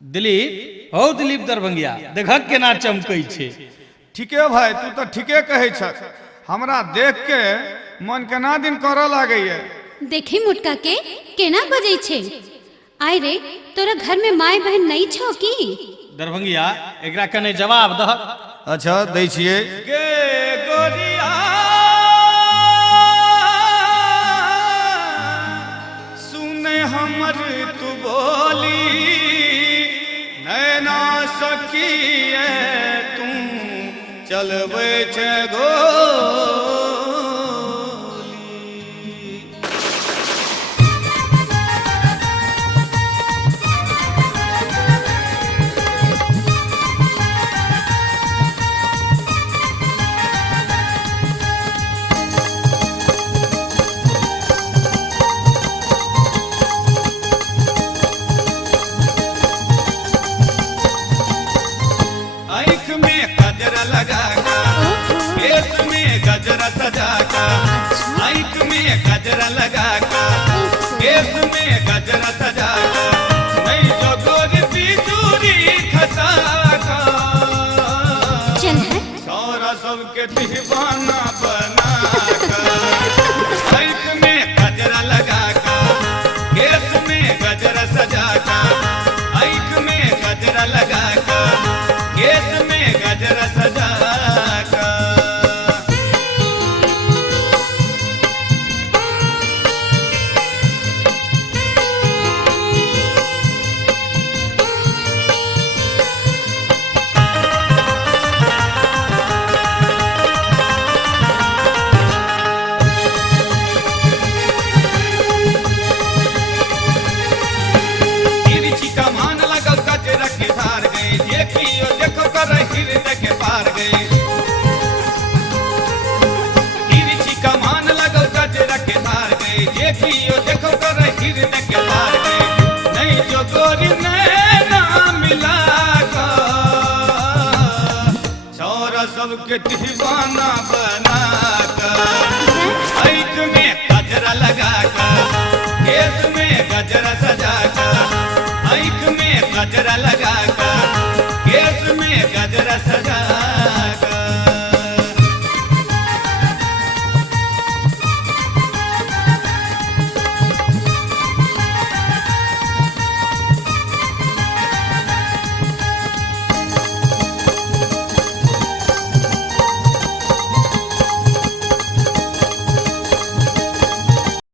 दिलीप हो दिलीप दरभंगिया देख केना चमकै छे। ठीके भाई तू तो ठीके कहे छ। हमरा देख के मन केना दिन करऽ लागैए। देखी मुटका के केना बजै छे। आय रे तोरा घर में माय बहन नहीं छौ की? दरभंगिया एकरा कने जवाब दह। अच्छा दै छियै। गे गोरिया सुने हमर तू बोली नैना सखिए तू चलबै छे गोली। गजरा सजा कर आँख में गजरा लगा कर केस में गजरा सजा कर नहीं जो गोरी बिजूरी खसा कर चल है सारा सबके दीवाना बना कर आँख में गजरा लगा कर केस में गजरा सजा कर आँख में गजरा लगा कर केस में गजरा सजा कर। देखियो देखो कर हिरन के पार गए नहीं जो गोरी नैना मिला कर छोरा सबके दीवाना बना कर आँख में गजरा लगा कर केस में गजरा